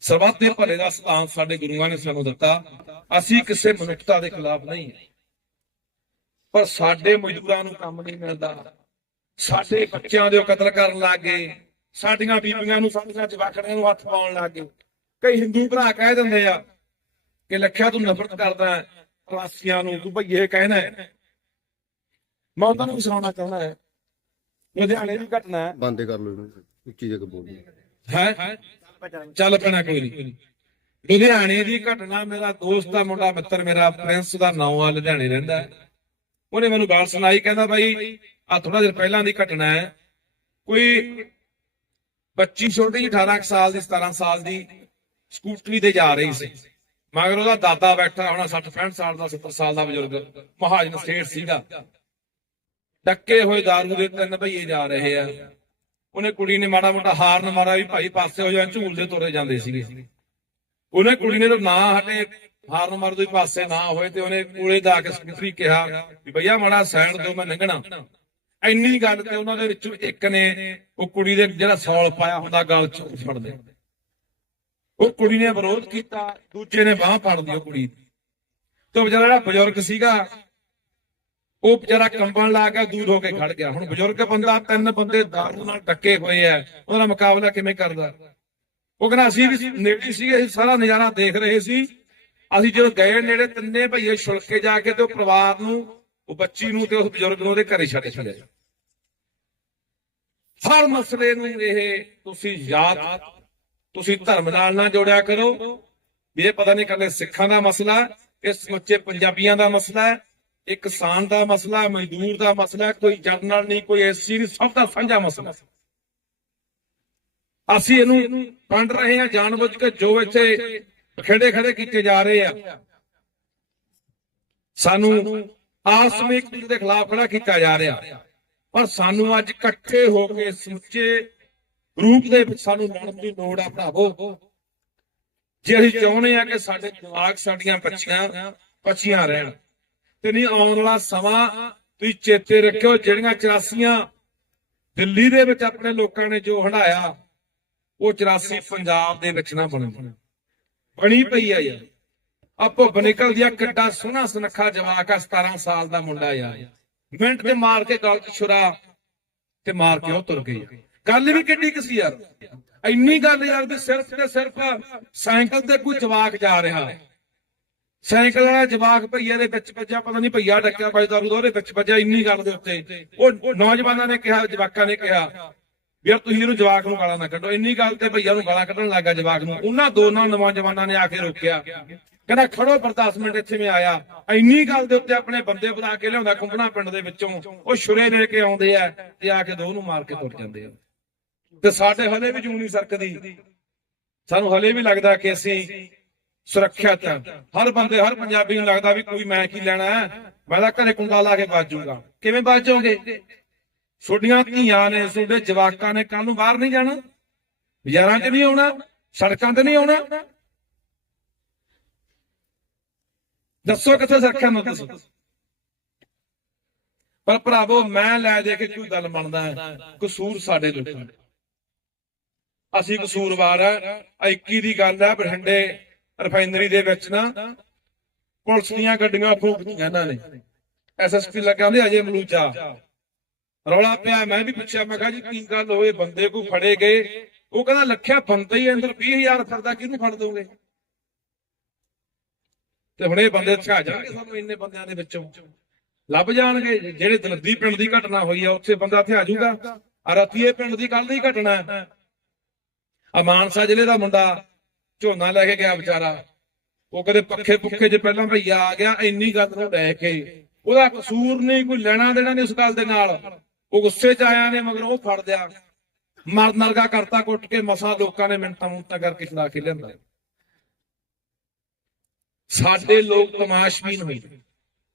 Speaker 1: ਸਰਬੱਤ ਦੇ ਭਲੇ ਦਾ ਸਿਧਾਂਤ ਸਾਡੇ ਗੁਰੂਆਂ ਨੇ ਸਾਨੂੰ ਦਿੱਤਾ। ਅਸੀਂ ਕਿਸੇ ਮਨੁੱਖਤਾ ਦੇ ਖਿਲਾਫ ਨਹੀਂ। ਪਰ ਸਾਡੇ ਮਜ਼ਦੂਰਾਂ ਨੂੰ ਕੰਮ ਨਹੀਂ ਮਿਲਦਾ। ਸਾਡੇ ਬੱਚਿਆਂ ਦੇ ਕਤਲ ਕਰਨ ਲੱਗ ਗਏ। ਸਾਡੀਆਂ ਬੀਬੀਆਂ ਨੂੰ ਸਾਡੀਆਂ ਜਵਾਕੜੀਆਂ ਨੂੰ ਹੱਥ ਪਾਉਣ ਲੱਗ ਗਏ। ਕਈ ਹਿੰਦੂ ਭਰਾ ਕਹਿ ਦਿੰਦੇ ਆ ਕਿ ਲੱਖਿਆ ਤੂੰ ਨਫ਼ਰਤ ਕਰਦਾ ਹੈ ਪ੍ਰਵਾਸੀਆਂ ਨੂੰ ਤੂੰ ਭਈਏ ਕਹਿਣਾ ਹੈ। ਮੈਂ ਉਹਨਾਂ ਨੂੰ ਸੁਣਾਉਣਾ ਚਾਹੁੰਦਾ ਹੈ। ਲੁਧਿਆਣੇ ਦੀ ਘਟਨਾ ਹੈ।
Speaker 3: ਬੰਦੇ ਕਰ ਲਓ ਇਹਨੂੰ ਉੱਚੀ ਜਗ੍ਹਾ ਬੋਲੋ
Speaker 1: ਹੈ? ਚੱਲ ਪੈਣਾ ਕੋਈ ਨਹੀਂ ਲੁਧਿਆਣੇ ਦੀ ਘਟਨਾ, ਮੇਰਾ ਦੋਸਤ ਦਾ ਮੁੰਡਾ ਮਿੱਤਰ, ਮੇਰਾ ਪ੍ਰਿੰਸ ਦਾ ਨਾਮ ਆ, ਲੁਧਿਆਣੇ ਰਹਿੰਦਾ ਉਹਨੇ ਮੈਨੂੰ ਗੱਲ ਸੁਣਾਈ, ਕਹਿੰਦਾ ਬਾਈ ਆ ਥੋੜਾ ਜਿਹਾ ਪਹਿਲਾਂ ਦੀ ਘਟਨਾ ਹੈ। ਕੋਈ ਬੱਚੀ ਛੋਟੀ 18 ਸਾਲ ਦੀ 17 ਸਾਲ ਦੀ, ਸਕੂਟਰੀ ਤੇ ਜਾ ਰਹੀ ਸੀ। ਮਗਰ ਉਹਦਾ ਦਾਦਾ ਬੈਠਾ ਹੋਣਾ 60 65 ਸਾਲ ਦਾ 70 ਸਾਲ ਦਾ ਬਜ਼ੁਰਗ, ਮਹਾਜਨ ਸੇਠ ਸੀਗਾ। ਡੱਕੇ ਹੋਏ ਦਾਰੂ ਦੇ ਤਿੰਨ ਭਈਏ ਜਾ ਰਹੇ ਆ। ਉਹਨੇ ਕੁੜੀ ਨੇ ਮਾੜਾ ਮੋਟਾ ਹਾਰਨ ਮਾਰਾ ਵੀ ਭਾਈ ਪਾਸੇ ਹੋ ਜਾ ਝੂਲਦੇ ਤੁਰੇ ਜਾਂਦੇ ਸੀਗੇ। ਉਹਨੇ ਕੁੜੀ ਨੇ ਤਾਂ ਨਾ ਹਟੇ, ਹਾਰਨ ਮਾਰ ਦੋ ਪਾਸੇ ਨਾ ਹੋਏ ਤੇ ਉਹਨੇ ਕੋਲੇ ਜਾ ਕੇ ਸਕੂਟਰੀ ਕਿਹਾ ਵੀ ਭਈਆ ਮਾੜਾ ਸਾਈਡ ਦਿਓ ਮੈਂ ਲੰਘਣਾ। ਇੰਨੀ ਗੱਲ ਤੇ ਉਹਨਾਂ ਦੇ ਵਿੱਚੋਂ ਇੱਕ ਨੇ ਉਹ ਕੁੜੀ ਦੇ ਜਿਹੜਾ ਸੌਲ ਪਾਇਆ ਹੁੰਦਾ ਗਲ ਚ, ਉਹ ਫੜ ਲਿਆ। ਉਹ ਕੁੜੀ ਨੇ ਵਿਰੋਧ ਕੀਤਾ, ਦੂਜੇ ਨੇ ਬਾਹ ਫੜ ਲਈ ਉਹ ਕੁੜੀ। ਦੀ ਤੇ ਵਿਚਾਰਾ ਜਿਹੜਾ ਬਜ਼ੁਰਗ ਸੀਗਾ ਉਹ ਵਿਚਾਰਾ ਕੰਬਣ ਲਾ ਕੇ ਦੂਰ ਹੋ ਕੇ ਖੜ ਗਿਆ। ਹੁਣ ਬਜ਼ੁਰਗ ਬੰਦਾ, ਤਿੰਨ ਬੰਦੇ ਦਾਰੂ ਨਾਲ ਟੱਕੇ ਹੋਏ ਆ। ਉਹਦਾ ਮੁਕਾਬਲਾ ਕਿਵੇਂ ਕਰਦਾ? ਉਹ ਕਹਿੰਦਾ, ਅਸੀਂ ਵੀ ਨੇੜੇ ਸੀ ਅਸੀਂ ਸਾਰਾ ਨਜ਼ਾਰਾ ਦੇਖ ਰਹੇ ਸੀ। ਅਸੀਂ ਜਦੋਂ ਗਏ ਨੇੜੇ, ਤਿੰਨੇ ਭਈਏ ਛੁਲਕੇ ਜਾ ਕੇ ਤੇ ਉਹ ਪਰਿਵਾਰ ਨੂੰ, ਉਹ ਬੱਚੀ ਨੂੰ ਤੇ ਉਸ ਬਜ਼ੁਰਗ ਨੂੰ ਉਹਦੇ ਘਰੇ ਛੱਡ ਛੱਡਿਆ ਹਰ ਮਸਲੇ ਨੂੰ ਇਹ ਤੁਸੀਂ ਯਾਦ, ਤੁਸੀਂ ਧਰਮ ਨਾਲ ਨਾ ਜੋੜਿਆ ਕਰੋ। ਵੀ ਇਹ ਪਤਾ ਨਹੀਂ ਕੱਲੇ ਸਿੱਖਾਂ ਦਾ ਮਸਲਾ, ਇਹ ਸਮੁੱਚੇ ਪੰਜਾਬੀਆਂ ਦਾ ਮਸਲਾ ਹੈ। ਇਹ ਕਿਸਾਨ ਦਾ ਮਸਲਾ, ਮਜ਼ਦੂਰ ਦਾ ਮਸਲਾ, ਕੋਈ ਜੱਟ ਨਾਲ ਨਹੀਂ, ਕੋਈ ਐਸਸੀ ਨਹੀਂ, ਸਭ ਦਾ ਸਾਂਝਾ ਮਸਲਾ। ਅਸੀਂ ਇਹਨੂੰ ਵੰਡ ਰਹੇ ਹਾਂ, ਜਾਣਬੁੱਝ ਕੇ ਜੋ ਇੱਥੇ ਖੇੜੇ ਖੜੇ ਕੀਤੇ ਜਾ ਰਹੇ ਆ। ਸਾਨੂੰ ਆਪਸ ਵਿੱਚ ਇੱਕ ਦੂਜੇ ਦੇ ਖਿਲਾਫ ਖੜਾ ਕੀਤਾ ਜਾ ਰਿਹਾ। ਪਰ ਸਾਨੂੰ ਅੱਜ ਇਕੱਠੇ ਹੋ ਕੇ ਸਮੁੱਚੇ ਰੂਪ ਦੇ ਵਿੱਚ ਸਾਨੂੰ ਲੜਨ ਦੀ ਲੋੜ ਆ, ਭਰਾਵੋ। ਜੇ ਅਸੀਂ ਚਾਹੁੰਦੇ ਆ ਕਿ ਸਾਡੇ ਦਿਮਾਗ ਸਾਡੀਆਂ ਬੱਚੀਆਂ ਬੱਚੀਆਂ ਰਹਿਣ। ਤੇ ਨਹੀਂ ਆਉਣ ਵਾਲਾ ਸਮਾਂ ਤੁਸੀਂ ਚੇਤੇ ਰੱਖਿਓ, ਜਿਹੜੀਆਂ 84 ਦਿੱਲੀ ਦੇ ਵਿੱਚ ਆਪਣੇ ਲੋਕਾਂ ਨੇ ਜੋ ਹੰਡਾਇਆ ਉਹ 84 ਪੰਜਾਬ ਦੇ ਵਿੱਚ ਨਾ ਬਣੇ ਬਣੀ ਪਈ ਆ ਯਾਰ। ਆਪੋ ਨਿਕਲਦੀ ਆ, ਕਿੱਡਾ ਸੋਹਣਾ ਸੁਨੱਖਾ ਜਵਾਕ ਆ 17 ਸਾਲ ਦਾ ਮੁੰਡਾ ਯਾਰ। ਮਿੰਟ ਤੇ ਮਾਰ ਕੇ ਗਲ ਚ ਛੁਰਾ ਤੇ ਮਾਰ ਕੇ ਉਹ ਤੁਰ ਗਈ ਗੱਲ ਵੀ ਕਿੱਡੀ ਕੁ ਯਾਰ। ਇੰਨੀ ਗੱਲ ਯਾਰ ਵੀ ਸਿਰਫ ਤੇ ਸਿਰਫ ਸਾਈਕਲ ਤੇ ਕੋਈ ਜਵਾਕ ਜਾ ਰਿਹਾ। ਸਾਈਕਲ ਵਾਲਾ ਜਵਾਕ ਭਈਆ ਦੇ ਵਿੱਚ ਵੱਜਾ ਪਤਾ ਨਹੀਂ ਭਈਆ ਡੱਕਿਆ ਵੱਜਦਾ ਰੂਦਾ ਉਹਦੇ ਵਿੱਚ ਵੱਜਾ ਇੰਨੀ ਗੱਲ ਦੇ ਉੱਤੇ। ਉਹ ਨੌਜਵਾਨਾਂ ਨੇ ਕਿਹਾ, ਜਵਾਕਾਂ ਨੇ ਕਿਹਾ ਵੀ ਯਾਰ ਤੁਸੀਂ ਇਹਨੂੰ ਜਵਾਕ ਨੂੰ ਗਾਲਾਂ ਨਾ ਕੱਢੋ। ਇੰਨੀ ਗੱਲ ਤੇ ਭਈਆ ਨੂੰ ਗਾਲਾਂ ਕੱਢਣ ਲੱਗਾ ਜਵਾਕ ਨੂੰ। ਉਹਨਾਂ ਦੋਨਾਂ ਨੌਜਵਾਨਾਂ ਨੇ ਆ ਕੇ ਰੋਕਿਆ। ਕਹਿੰਦਾ, ਖੜੋ ਪਰ 10 ਮਿੰਟ ਇੱਥੇ ਮੈਂ ਆਇਆ। ਇੰਨੀ ਗੱਲ ਦੇ ਉੱਤੇ ਆਪਣੇ ਬੰਦੇ ਬੁਲਾ ਕੇ ਲਿਆਉਂਦਾ ਕੁੰਬਣਾ ਪਿੰਡ ਦੇ ਵਿੱਚੋਂ। ਉਹ ਛੁਰੇ ਲੈ ਕੇ ਆਉਂਦੇ ਆ ਤੇ ਆ ਕੇ ਦੋ ਨੂੰ ਮਾਰ ਕੇ ਤੁਰ ਜਾਂਦੇ ਆ। ਤੇ ਸਾਡੇ ਹਲੇ ਵੀ ਜੂਨੀ ਸਰਕਦੀ। ਸਾਨੂੰ ਹਲੇ ਵੀ ਲੱਗਦਾ ਕਿ ਅਸੀਂ ਸੁਰੱਖਿਅਤ ਹਾਂ ਹਰ ਬੰਦੇ, ਹਰ ਪੰਜਾਬੀ ਨੂੰ ਲੱਗਦਾ ਵੀ ਕੋਈ ਮੈਂ ਕੀ ਲੈਣਾ ਮੈਂ ਤਾਂ ਘਰੇ ਕੁੰਡਾ ਲਾ ਕੇ ਬਚ ਜਾਊਗਾ। ਕਿਵੇਂ ਬਚ ਛੋਡੀਆਂ ਧੀਆਂ ਨੇ, ਤੁਹਾਡੇ ਜਵਾਕਾਂ ਨੇ ਕੱਲ ਨੂੰ ਬਾਹਰ ਨਹੀਂ ਜਾਣਾ? ਬਾਜ਼ਾਰਾਂ 'ਚ ਨਹੀਂ ਆਉਣਾ? ਸੜਕਾਂ ਤੇ ਨਹੀਂ ਆਉਣਾ? ਦੱਸੋ ਕਿੱਥੇ ਸੁਰੱਖਿਆ ਨੂੰ ਤੁਸੀਂ? ਪਰ ਭਰਾਵੋ, ਮੈਂ ਲੈ ਦੇ ਕੇ ਕੋਈ ਗੱਲ ਬਣਦਾ ਹੈ। ਕਸੂਰ ਸਾਡੇ ਲੋਕਾਂ ਦਾ। ਅਸੀਂ ਕਸੂਰਵਾਰ ਆ। 21 ਦੀ ਗੱਲ ਹੈ ਬਠਿੰਡੇ ਰਿਫਾਈਨਰੀ ਦੇ ਵਿੱਚ ਨਾ ਪੁਲਿਸ ਦੀਆਂ ਗੱਡੀਆਂ ਫੂਕਤੀਆਂ ਇਹਨਾਂ ਨੇ। ਐਸਐਸਪੀ ਲਗਾਉਂਦੇ ਅਜੇ ਮਲੂਚਾ। ਰੌਲਾ ਪਿਆ, ਮੈਂ ਵੀ ਪੁੱਛਿਆ, ਮੈਂ ਕਿਹਾ, ਜੀ, ਕੀ ਗੱਲ ਹੋਏ ਬੰਦੇ ਕੋਈ ਫੜੇ ਗਏ? ਉਹ ਕਹਿੰਦਾ, ਲੱਖਿਆ ਬੰਦਾ ਹੀ ਅੰਦਰ 20000 ਫਿਰਦਾ ਕਿਹਨੂੰ ਫੜ ਦੋਗੇ? ਤੇ ਹੁਣ ਇਹ ਬੰਦੇ ਛਾ ਜਾਣਗੇ ਸਾਨੂੰ ਇੰਨੇ ਬੰਦਿਆਂ ਦੇ ਵਿੱਚੋਂ। ਲੱਭ ਜਾਣਗੇ, ਜਿਹੜੇ ਦਲੱਦੀ ਪਿੰਡ ਦੀ ਘਟਨਾ ਹੋਈ ਆ, ਉੱਥੇ ਬੰਦਾ ਇੱਥੇ ਆ ਜਾਊਗਾ। ਆ ਰਤੀਏ ਪਿੰਡ ਦੀ ਕੱਲ ਦੀ ਘਟਨਾ ਆ ਮਾਨਸਾ ਜ਼ਿਲ੍ਹੇ ਦਾ ਮੁੰਡਾ ਝੋਨਾ ਲੈ ਕੇ ਗਿਆ ਵਿਚਾਰਾ। ਉਹ ਕਦੇ ਪੱਖੇ ਪੁੱਖੇ 'ਚ ਪਹਿਲਾਂ ਭਈਆ ਆ ਗਿਆ, ਇੰਨੀ ਗੱਲ ਨੂੰ ਲੈ ਕੇ। ਉਹਦਾ ਕਸੂਰ ਨਹੀਂ ਕੋਈ ਲੈਣਾ ਦੇਣਾ ਨਹੀਂ ਉਸ ਗੱਲ ਦੇ ਨਾਲ। ਉਹ ਗੁੱਸੇ 'ਚ ਆਇਆ ਨੇ ਮਗਰ ਉਹ ਫੜ ਲਿਆ। ਮਰ ਨਰਗਾ ਕਰਤਾ ਕੁੱਟ ਕੇ, ਮਸਾ ਲੋਕਾਂ ਨੇ ਮਿੰਟਾਂ ਮੁੰਟਾਂ ਕਰਕੇ ਛਡਾ ਕੇ ਲਿਆਂਦਾ। ਸਾਡੇ ਲੋਕ ਤਮਾਸ਼ਬੀਨ ਹੋਏ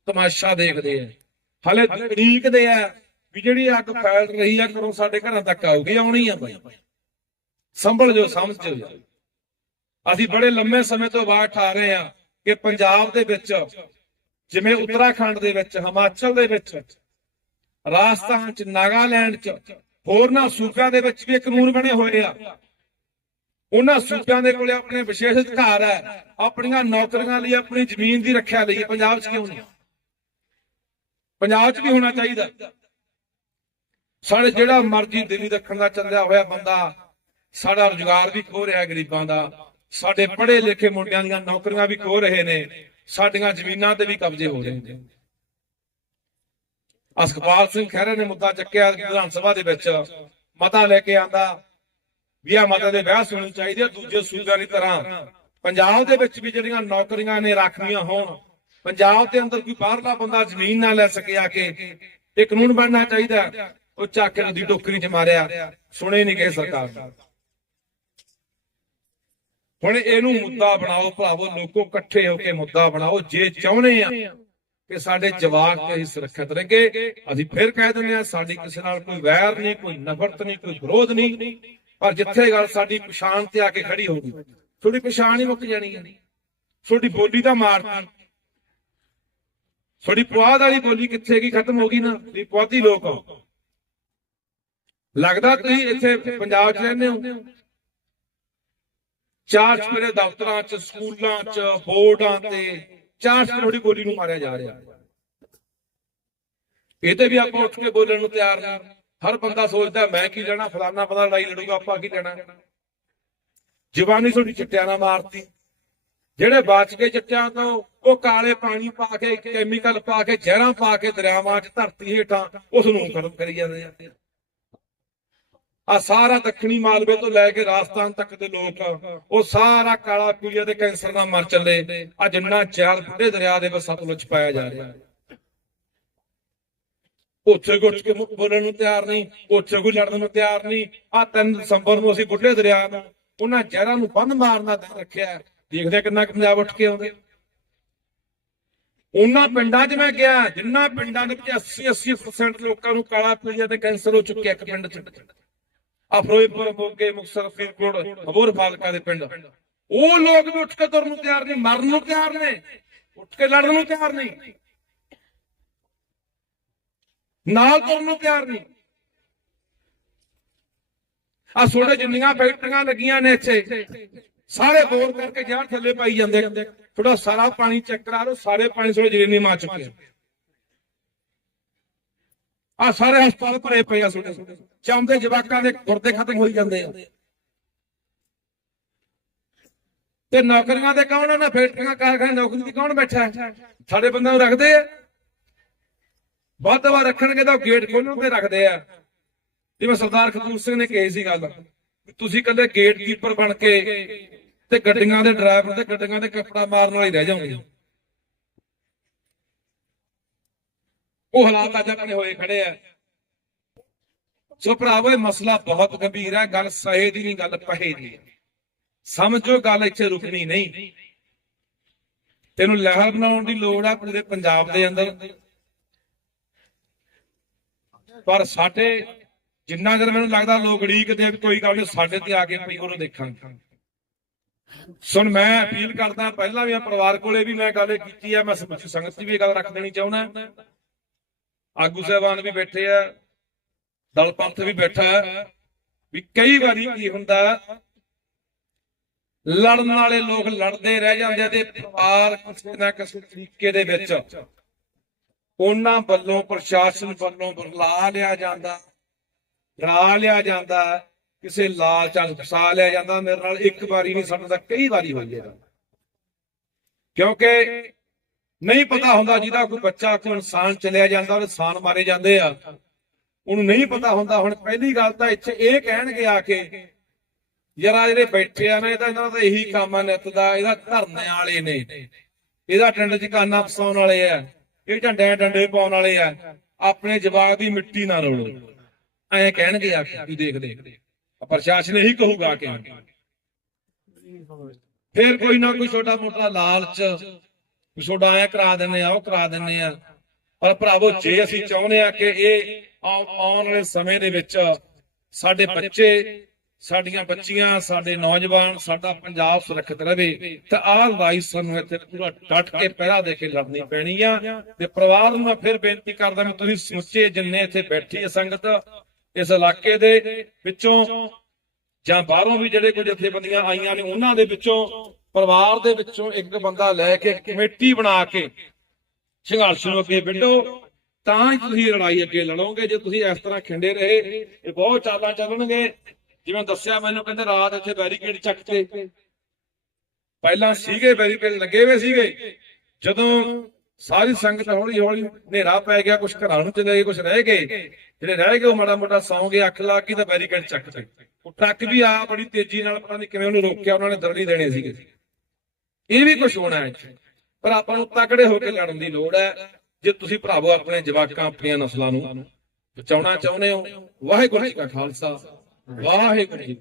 Speaker 1: ਤਮਾਸ਼ਾ ਦੇਖਦੇ ਆ। ਹਲੇ ਤਰੀਕਦੇ ਆ ਵੀ ਜਿਹੜੀ ਅੱਗ ਫੈਲ ਰਹੀ ਆ ਕਰੋ ਸਾਡੇ ਘਰਾਂ ਤੱਕ ਆਊਗੀ, ਆਉਣੀ ਆ ਬਾਈ ਸੰਭਲ ਜੋ, ਸਮਝ ਜੋ। ਅਸੀਂ ਬੜੇ ਲੰਮੇ ਸਮੇਂ ਤੋਂ ਬਾਅਦ ਠਾ ਰਹੇ ਹਾਂ ਕਿ ਪੰਜਾਬ ਦੇ ਵਿੱਚ, ਜਿਵੇਂ ਉੱਤਰਾਖੰਡ ਦੇ ਵਿੱਚ, ਹਿਮਾਚਲ ਦੇ ਵਿੱਚ, ਰਾਜਸਥਾਨ ਚ, ਨਾਗਾਲੈਂਡ ਚ, ਹੋਰਨਾਂ ਸੂਬਿਆਂ ਦੇ ਵਿੱਚ ਵੀ ਕਾਨੂੰਨ ਬਣੇ ਹੋਏ ਆ। ਉਹਨਾਂ ਸੂਬਿਆਂ ਦੇ ਕੋਲੇ ਆਪਣੇ ਵਿਸ਼ੇਸ਼ ਅਧਿਕਾਰ ਹੈ, ਆਪਣੀਆਂ ਨੌਕਰੀਆਂ ਲਈ, ਆਪਣੀ ਜ਼ਮੀਨ ਦੀ ਰੱਖਿਆ ਲਈ। ਪੰਜਾਬ 'ਚ ਕਿਉਂ ਨਹੀਂ? ਪੰਜਾਬ 'ਚ ਵੀ ਹੋਣਾ ਚਾਹੀਦਾ। ਸਾਡੇ ਜਿਹੜਾ ਮਰਜ਼ੀ ਦਿੱਲੀ ਰੱਖਣ ਦਾ ਚੱਲਿਆ ਹੋਇਆ ਬੰਦਾ, ਸਾਡਾ ਰੁਜ਼ਗਾਰ ਵੀ ਖੋ ਰਿਹਾ ਗਰੀਬਾਂ ਦਾ। ਸਾਡੇ ਪੜ੍ਹੇ ਲਿਖੇ ਮੁੰਡਿਆਂ ਦੀਆਂ ਨੌਕਰੀਆਂ ਵੀ ਖੋ ਰਹੇ ਨੇ, ਸਾਡੀਆਂ ਜ਼ਮੀਨਾਂ ਤੇ ਵੀ ਕਬਜ਼ੇ ਹੋ ਰਹੇ ਨੇ। ਅਸਕਪਾਲ ਸਿੰਘ ਖਹਿਰਾ ਨੇ ਮੁੱਦਾ ਚੱਕਿਆ ਵਿਧਾਨ ਸਭਾ ਦੇ ਵਿੱਚ, ਮਤਾ ਲੈ ਕੇ ਆਂਦਾ, ਵੀ ਆ ਮਤਾ ਦੇ ਬਹਿਸ ਹੋਣੀ ਚਾਹੀਦੀ ਹੈ ਦੂਜੇ ਸੂਬਿਆਂ ਦੀ ਤਰ੍ਹਾਂ। ਪੰਜਾਬ ਦੇ ਵਿੱਚ ਵੀ ਜਿਹੜੀਆਂ ਨੌਕਰੀਆਂ ਨੇ ਰਾਖਵੀਆਂ ਹੋਣ, ਪੰਜਾਬ ਦੇ ਅੰਦਰ ਕੋਈ ਬਾਹਰਲਾ ਬੰਦਾ ਜ਼ਮੀਨ ਨਾ ਲੈ ਸਕੇ ਆ ਕੇ ਇਹ ਕਾਨੂੰਨ ਬਣਨਾ ਚਾਹੀਦਾ, ਉਹ ਚੱਕ ਦੀ ਟੋਕਰੀ 'ਚ ਮਾਰਿਆ। ਸੁਣੇ ਨਹੀਂ ਕਿਸੇ ਸਰਕਾਰ। ਨੇ ਹੁਣ ਇਹਨੂੰ ਮੁੱਦਾ ਬਣਾਓ ਭਰਾਵੋ, ਲੋਕੋ ਇਕੱਠੇ ਹੋ ਕੇ ਮੁੱਦਾ ਬਣਾਓ, ਜੇ ਚਾਹੁੰਦੇ ਆ ਕਿ ਸਾਡੇ ਜਵਾਕ ਤੇ ਹੀ ਸੁਰੱਖਿਅਤ ਰਹਿਗੇ ਅਸੀਂ ਫਿਰ ਕਹਿ ਦਿੰਦੇ ਆ, ਸਾਡੀ ਕਿਸੇ ਨਾਲ ਕੋਈ ਵੈਰ ਨਹੀਂ, ਕੋਈ ਨਫ਼ਰਤ ਨਹੀਂ, ਕੋਈ ਵਿਰੋਧ ਨਹੀਂ, ਪਰ ਜਿੱਥੇ ਗੱਲ ਸਾਡੀ ਪਛਾਣ ਤੇ ਆ ਕੇ ਖੜੀ ਹੋਊਗੀ ਤੁਹਾਡੀ ਪਛਾਣ ਹੀ ਮੁੱਕ ਜਾਣੀ ਹੈ ਤੁਹਾਡੀ ਬੋਲੀ ਦਾ ਮਾਰਤੀ। ਤੁਹਾਡੀ ਪੁਆਧ ਵਾਲੀ ਬੋਲੀ ਕਿੱਥੇ ਗਈ, ਖਤਮ ਹੋ ਗਈ ਨਾ ਤੁਸੀਂ ਪੁਆਧੀ ਲੋਕ ਹੋ ਲੱਗਦਾ ਤੁਸੀਂ ਇੱਥੇ ਪੰਜਾਬ 'ਚ ਰਹਿੰਦੇ ਹੋ ਚਾਰ ਚਪੇਰੇ ਦਫ਼ਤਰਾਂ 'ਚ, ਸਕੂਲਾਂ 'ਚ, ਬੋਰਡਾਂ ਤੇ ਚਾਰ ਚਪੇਰੇ ਬੋਲੀ ਨੂੰ ਮਾਰਿਆ ਜਾ ਰਿਹਾ ਇਹ ਤੇ ਵੀ ਆਪਾਂ ਉੱਠ ਕੇ ਬੋਲਣ ਨੂੰ ਤਿਆਰ ਨਹੀਂ ਹਰ ਬੰਦਾ ਸੋਚਦਾ ਮੈਂ ਕੀ ਲੈਣਾ, ਫਲਾਨਾ ਬੰਦਾ ਲੜਾਈ ਲੜੂਗਾ, ਆਪਾਂ ਕੀ ਲੈਣਾ। ਜਵਾਨੀ ਤੁਹਾਡੀ ਚਿੱਟਿਆਂ ਨਾਲ ਮਾਰਤੀ। ਜਿਹੜੇ ਬਚ ਕੇ ਚਿੱਟਿਆਂ ਤੋਂ ਉਹ ਕਾਲੇ ਪਾਣੀ ਪਾ ਕੇ ਕੈਮੀਕਲ ਪਾ ਕੇ, ਜ਼ਹਿਰਾਂ ਪਾ ਕੇ ਦਰਿਆਵਾਂ 'ਚ ਧਰਤੀ ਹੇਠਾਂ, ਉਸ ਨੂੰ ਖਤਮ ਕਰੀ ਜਾਂਦੇ ਆ। ਆ ਸਾਰਾ ਦੱਖਣੀ ਮਾਲਵੇ ਤੋਂ ਲੈ ਕੇ ਰਾਜਸਥਾਨ ਤੱਕ ਦੇ ਲੋਕ, ਉਹ ਸਾਰਾ ਕਾਲਾ ਪੀਲੀਆ ਤੇ ਕੈਂਸਰ ਨਾਲ ਮਰ ਚੱਲੇ। ਆ ਜਿੰਨਾ ਚਾਰ ਬੁੱਢੇ ਦਰਿਆ ਦੇ ਵਿੱਚ ਸਤਲੁਜ ਪਾਇਆ ਜਾ ਰਿਹਾ। ਉੱਥੇ ਗੁੱਟ ਕੇ ਬੋਲਣ ਨੂੰ ਤਿਆਰ ਨਹੀਂ, ਉੱਥੇ ਕੋਈ ਲੜਨ ਨੂੰ ਤਿਆਰ ਨਹੀਂ। ਆ 3 ਦਸੰਬਰ ਨੂੰ ਅਸੀਂ ਬੁੱਢੇ ਦਰਿਆ ਨੂੰ ਉਹਨਾਂ ਜ਼ਹਿਰਾਂ ਨੂੰ ਬੰਦ ਮਾਰਨ ਦਾ ਦਿਨ ਰੱਖਿਆ ਦੇਖਦੇ ਆ ਕਿੰਨਾ ਕੁ ਪੰਜਾਬ ਉੱਠ ਕੇ ਆਉਂਦੇ। ਉਹਨਾਂ ਪਿੰਡਾਂ 'ਚ ਮੈਂ ਗਿਆ, ਜਿੰਨਾ ਪਿੰਡਾਂ ਦੇ ਵਿੱਚ 80 80% ਲੋਕਾਂ ਨੂੰ ਕਾਲਾ ਪੀਲੀਆ ਤੇ ਕੈਂਸਰ ਹੋ ਚੁੱਕਿਆ ਇੱਕ ਪਿੰਡ 'ਚ। ਆ ਫਿਰੋਜ਼ਪੁਰ ਮੋਗੇ ਮੁਕਤਸਰ ਫਰੀਦਕੋਟ ਹੋਰ ਫਾਲਕਾ ਦੇ ਪਿੰਡ। ਉਹ ਲੋਕ ਵੀ ਉੱਠ ਕੇ ਤੁਰਨ ਨੂੰ ਤਿਆਰ ਨਹੀਂ ਮਰਨ ਨੂੰ ਤਿਆਰ ਨੇ, ਉੱਠ ਕੇ ਲੜਨ ਨੂੰ ਤਿਆਰ ਨਹੀਂ। ਨਾਲ ਤੁਰਨ ਨੂੰ ਤਿਆਰ ਨਹੀਂ। ਆ ਛੋਟੇ ਜਿੰਨੀਆਂ ਫੈਕਟਰੀਆਂ ਲੱਗੀਆਂ ਨੇ ਇੱਥੇ, ਸਾਰੇ ਬੋਰ ਕਰਕੇ ਜਹਾਜ਼ ਥੱਲੇ ਪਾਈ ਜਾਂਦੇ। ਥੋੜਾ ਸਾਰਾ ਪਾਣੀ ਚੈੱਕ ਕਰਾ ਲਓ, ਸਾਰੇ ਪਾਣੀ ਥੋੜੇ ਜਿਹੜੇ ਨਹੀਂ ਮਾ ਚੁੱਕੇ ਆ ਸਾਰੇ ਹਸਪਤਾਲ ਭਰੇ ਪਏ ਆ ਛੋਟੇ ਚਾਹੁੰਦੇ ਜਵਾਕਾਂ ਦੇ ਗੁਰਦੇ ਖਤਮ ਹੋਈ ਜਾਂਦੇ ਆ। ਤੇ ਨੌਕਰੀਆਂ ਤੇ ਕੌਣ ਨਾ ਫੈਕਟਰੀਆਂ, ਕਾਰਖਾਨੇ, ਨੌਕਰੀ ਤੇ ਕੌਣ ਬੈਠਾ ਸਾਡੇ ਬੰਦਿਆਂ ਨੂੰ ਰੱਖਦੇ ਆ। ਵੱਧ ਵਾਰ ਰੱਖਣਗੇ ਤਾਂ ਗੇਟ ਖੋਲਣ ਤੇ ਰੱਖਦੇ ਆ। ਜਿਵੇਂ ਸਰਦਾਰ ਖਤੂਰ ਸਿੰਘ ਨੇ ਕਹੀ ਸੀ ਗੱਲ ਤੁਸੀਂ ਕਹਿੰਦੇ ਗੇਟ ਕੀਪਰ ਬਣ ਕੇ ਤੇ ਗੱਡੀਆਂ ਦੇ ਡਰਾਈਵਰ ਤੇ ਗੱਡੀਆਂ ਦੇ ਕੱਪੜਾ ਮਾਰਨ ਵਾਲੇ ਰਹਿ ਜਾਓਗੇ। ਉਹ ਹਾਲਾਤ ਅੱਜ ਆਪਣੇ ਹੋਏ ਖੜੇ ਆ। ਸੋ ਭਰਾਵੋ, ਇਹ ਮਸਲਾ ਬਹੁਤ ਗੰਭੀਰ ਹੈ। ਗੱਲ ਸਹੇ ਦੀ ਨਹੀਂ, ਗੱਲ ਪਹੇ ਦੀ ਸਮਝੋ, ਗੱਲ ਇੱਥੇ ਰੁਕਣੀ ਨਹੀਂ। ਤੈਨੂੰ ਲਹਿਰ ਬਣਾਉਣ ਦੀ ਲੋੜ ਆ ਪੂਰੇ ਪੰਜਾਬ ਦੇ ਅੰਦਰ। ਪਰ ਸਾਡੇ ਜਿੰਨਾ ਚਿਰ ਮੈਨੂੰ ਲੱਗਦਾ ਲੋਕ ਉਡੀਕਦੇ ਆ ਵੀ ਕੋਈ ਗੱਲ ਨਹੀਂ, ਸਾਡੇ ਤੇ ਆ ਕੇ ਪਈ ਉਹਨੂੰ ਦੇਖਾਂਗੇ। ਸੁਣ, ਮੈਂ ਅਪੀਲ ਕਰਦਾ, ਪਹਿਲਾਂ ਵੀ ਮੈਂ ਪਰਿਵਾਰ ਕੋਲੇ ਵੀ ਮੈਂ ਗੱਲ ਕੀਤੀ ਆ, ਮੈਂ ਸਮੁੱਚੀ ਸੰਗਤ 'ਚ ਵੀ ਇਹ ਗੱਲ ਰੱਖ ਦੇਣੀ ਚਾਹੁੰਦਾ। ਆਗੂ ਸਾਹਿਬਾਨ ਵੀ ਬੈਠੇ ਆ, ਦਲ ਪੰਥ ਵੀ ਬੈਠਾ, ਵੀ ਕਈ ਵਾਰੀ ਕੀ ਹੁੰਦਾ, ਲੜਨ ਵਾਲੇ ਲੋਕ ਲੜਦੇ ਰਹਿ ਜਾਂਦੇ ਤੇ ਪਰਿਵਾਰ ਕਿਸੇ ਨਾ ਕਿਸੇ ਤਰੀਕੇ ਦੇ ਵਿੱਚ ਉਹਨਾਂ ਵੱਲੋਂ, ਪ੍ਰਸ਼ਾਸਨ ਵੱਲੋਂ ਬੁਲਾ ਲਿਆ ਜਾਂਦਾ ਡਰਾ ਲਿਆ ਜਾਂਦਾ, ਕਿਸੇ ਲਾਲਚ ਨਾਲ ਫਸਾ ਲਿਆ ਜਾਂਦਾ, ਮੇਰੇ ਨਾਲ ਇੱਕ ਵਾਰੀ ਨਹੀਂ ਸਾਡਾ ਤਾਂ ਕਈ ਵਾਰੀ ਹੋਈ ਹੈ। ਕਿਉਂਕਿ ਨਹੀਂ ਪਤਾ ਹੁੰਦਾ ਜਿਹਦਾ ਕੋਈ ਬੱਚਾ ਕੋਈ ਇਨਸਾਨ ਚਲਿਆ ਜਾਂਦਾ ਉਹਦੇ ਸਾਨ ਮਾਰੇ ਜਾਂਦੇ ਆ। ਉਹਨੂੰ ਨਹੀਂ ਪਤਾ ਹੁੰਦਾ ਹੁਣ ਪਹਿਲੀ ਗੱਲ ਤਾਂ ਇੱਥੇ ਇਹ ਕਹਿਣਗੇ ਆ ਕੇ ਯਾਰ ਜਿਹੜੇ ਬੈਠੇ ਆ ਨਾ ਇਹਨਾਂ ਦਾ ਇਹੀ ਕੰਮ ਆ ਨਿੱਤ ਦਾ ਇਹਦਾ ਧਰਨੇ ਵਾਲੇ ਨੇ। ਇਹਦਾ ਟੰਡ ਚ ਕਾਨਾ ਫਸਾਉਣ ਵਾਲੇ ਆ ਇਹ ਝੰਡੇ ਡੰਡੇ ਪਾਉਣ ਵਾਲੇ ਆ। ਆਪਣੇ ਜਵਾਬ ਦੀ ਮਿੱਟੀ ਨਾ ਰੋਲੋ। ਐਂ ਕਹਿਣਗੇ ਆ ਕੇ ਦੇਖ ਦੇਖ ਪ੍ਰਸ਼ਾਸਨ ਇਹੀ ਕਹੂਗਾ ਕਿ। ਫਿਰ ਕੋਈ ਨਾ ਕੋਈ ਛੋਟਾ ਮੋਟਾ ਲਾਲਚ ਵੀ ਛੋਟਾ ਐ ਕਰਾ ਦਿੰਨੇ ਆ, ਉਹ ਕਰਾ ਦਿੰਨੇ ਆ। ਪਰ ਭਰਾਵੋ, ਜੇ ਅਸੀਂ ਚਾਹੁੰਦੇ ਆ ਕਿ ਇਹ ਆਉਣ ਵਾਲੇ ਸਮੇਂ ਦੇ ਵਿੱਚ ਸਾਡੇ ਬੱਚੇ, ਸਾਡੀਆਂ ਬੱਚੀਆਂ, ਸਾਡੇ ਨੌਜਵਾਨ, ਸਾਡਾ ਪੰਜਾਬ ਸੁਰੱਖਿਅਤ ਰਵੇ ਤਾਂ ਆਹ ਲੜਾਈ ਸਾਨੂੰ ਇੱਥੇ ਪੂਰਾ ਡਟ ਕੇ ਪਹਿਰਾ ਦੇ ਕੇ ਲੜਨੀ ਪੈਣੀ ਆ। ਤੇ ਪਰਿਵਾਰ ਨੂੰ ਮੈਂ ਫਿਰ ਬੇਨਤੀ ਕਰਦਾ ਵੀ ਤੁਸੀਂ ਸਮੁੱਚੇ ਜਿੰਨੇ ਇੱਥੇ ਬੈਠੀ ਹੈ ਸੰਗਤ, ਇਸ ਇਲਾਕੇ ਦੇ ਵਿੱਚੋਂ ਜਾਂ ਬਾਹਰੋਂ ਵੀ ਜਿਹੜੇ ਕੋਈ ਜਥੇਬੰਦੀਆਂ ਆਈਆਂ ਨੇ, ਉਹਨਾਂ ਦੇ ਵਿੱਚੋਂ ਪਰਿਵਾਰ ਦੇ ਵਿੱਚੋਂ ਇੱਕ ਬੰਦਾ ਲੈ ਕੇ ਕਮੇਟੀ ਬਣਾ ਕੇ ਸੰਘਰਸ਼ ਨੂੰ ਅੱਗੇ ਵਿੱਢੋ ਤਾਂ ਹੀ ਤੁਸੀਂ ਲੜਾਈ ਅੱਗੇ ਲੜੋਗੇ। ਜੇ ਤੁਸੀਂ ਇਸ ਤਰ੍ਹਾਂ ਖਿੰਡੇ ਰਹੇ, ਇਹ ਬਹੁਤ ਚਾਲਾਂ ਚੱਲਣਗੇ। ਜਿਵੇਂ ਦੱਸਿਆ ਮੈਨੂੰ ਕਹਿੰਦੇ ਰਾਤ ਇੱਥੇ ਬੈਰੀਕੇਡ ਚੱਕਤੇ ਪਹਿਲਾਂ ਸੀਗੇ, ਬੈਰੀਕੇਡ ਲੱਗੇ ਹੋਏ ਸੀਗੇ। ਜਦੋਂ ਸਾਰੀ ਸੰਗਤ ਹੌਲੀ ਹੌਲੀ ਹਨੇਰਾ ਪੈ ਗਿਆ ਕੁਝ ਘਰਾਂ ਨੂੰ ਚਲੇ ਗਏ ਕੁਝ ਰਹਿ ਗਏ। ਜਿਹੜੇ ਰਹਿ ਗਏ, ਉਹ ਮਾੜਾ ਮੋਟਾ ਸੌਂ ਗਏ, ਅੱਖ ਲਾ ਕੇ ਤਾਂ ਬੈਰੀਕੇਡ ਚੱਕ ਤੇ। ਉਹ ਟਰੱਕ ਵੀ ਆ ਬੜੀ ਤੇਜ਼ੀ ਨਾਲ ਪਤਾ ਨਹੀਂ ਕਿਵੇਂ ਉਹਨੂੰ ਰੋਕਿਆ, ਉਹਨਾਂ ਨੇ ਦਰੜੀ ਦੇਣੇ ਸੀਗੇ। ਇਹ ਵੀ ਕੁਝ ਹੋਣਾ ਹੈ। ਪਰ ਆਪਾਂ ਨੂੰ ਤਕੜੇ ਹੋ ਕੇ ਲੜਨ ਦੀ ਲੋੜ ਹੈ। ਜੇ ਤੁਸੀਂ ਭਰਾਵੋ ਆਪਣੇ ਜਵਾਕਾਂ ਆਪਣੀਆਂ ਨਸਲਾਂ ਨੂੰ ਬਚਾਉਣਾ ਚਾਹੁੰਦੇ ਹੋ, ਵਾਹਿਗੁਰੂ ਜੀ ਕਾ ਖਾਲਸਾ, ਵਾਹਿਗੁਰੂ ਜੀ